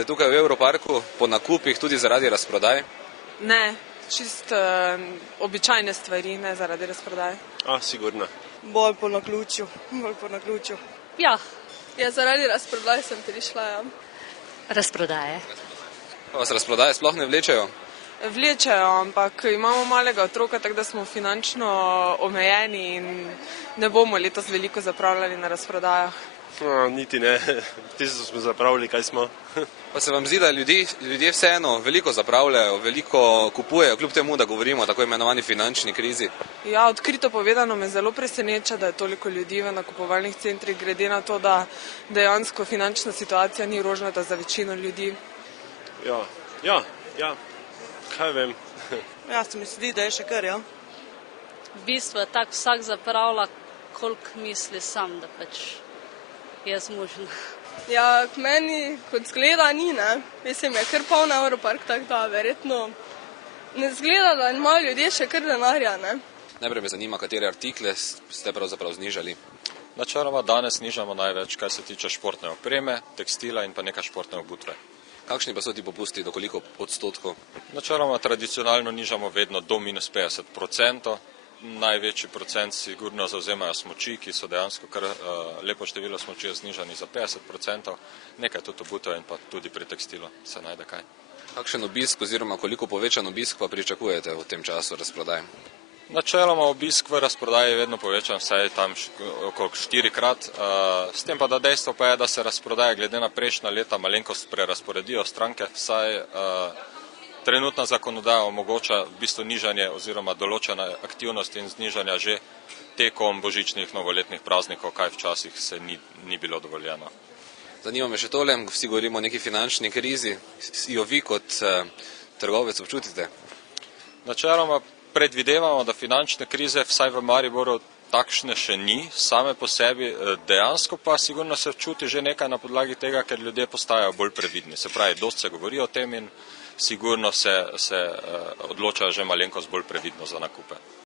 Ste tukaj v Evroparku po nakupih tudi zaradi razprodaj? Ne, čist običajne stvari, ne zaradi razprodaje. Sigurno. Bolj po naključju. Ja. Ja, zaradi razprodaje sem prišla, ja. Razprodaje. Pa vas razprodaje sploh ne vlečejo? Vlečejo, ampak imamo malega otroka, tako da smo finančno omejeni in ne bomo letos veliko zapravljali na razprodajah. Niti ne, tisto smo zapravili, kaj smo. Pa se vam zdi, da ljudje vseeno veliko zapravljajo, veliko kupujejo, kljub temu, da govorimo o tako imenovani finančni krizi? Ja, odkrito povedano me zelo preseneča, da je toliko ljudi v nakupovalnih centrih, glede na to, da dejansko finančna situacija ni rožnata za večino ljudi. Ja, kaj vem. Ja, se mi zdi, da je še kar, ja. V bistvu je tako vsak zapravlja, koliko misli sam, da pač je zmožen. Ja, k meni kot zgleda ni, ne. Mislim, je kar poln Evropark, tako da verjetno ne zgleda, da imajo ljudje še kar denarja, ne. Najprej me zanima, katere artikle ste pravzaprav znižali. Načeloma danes nižamo največ, kar se tiče športne opreme, tekstila in pa nekaj športne obutve. Kakšni pa so ti popusti, do koliko odstotkov? Načeloma tradicionalno nižamo vedno do minus 50%. Največji procent sigurno zauzemajo smuči, ki so dejansko kar lepo število smuči je znižani za 50%. Nekaj tudi obutve in pa tudi pri tekstilu se najde kaj. Kakšen obisk oziroma koliko povečan obisk pa pričakujete v tem času razprodaje? Načeloma obisk v razprodaji je vedno povečan, vsaj tam okrog 4-krat. S tem pa da dejstvo pa je, da se razprodaje glede na prejšnja leta malenkost prerasporedijo stranke, saj trenutna zakonodaja omogoča v bistvu nižanje oziroma določene aktivnosti in znižanja že tekom božičnih novoletnih praznikov, kaj včasih se ni bilo dovoljeno. Zanima me še tole, vsi govorimo o neki finančni krizi, jo vi kot trgovec občutite? Načeloma predvidevamo, da finančne krize vsaj v Mariboru takšne še ni, same po sebi, dejansko pa sigurno se čuti že nekaj na podlagi tega, ker ljudje postajajo bolj previdni. Se pravi, dosti se govori o tem in sigurno se odločajo že malenkost bolj previdno za nakupe.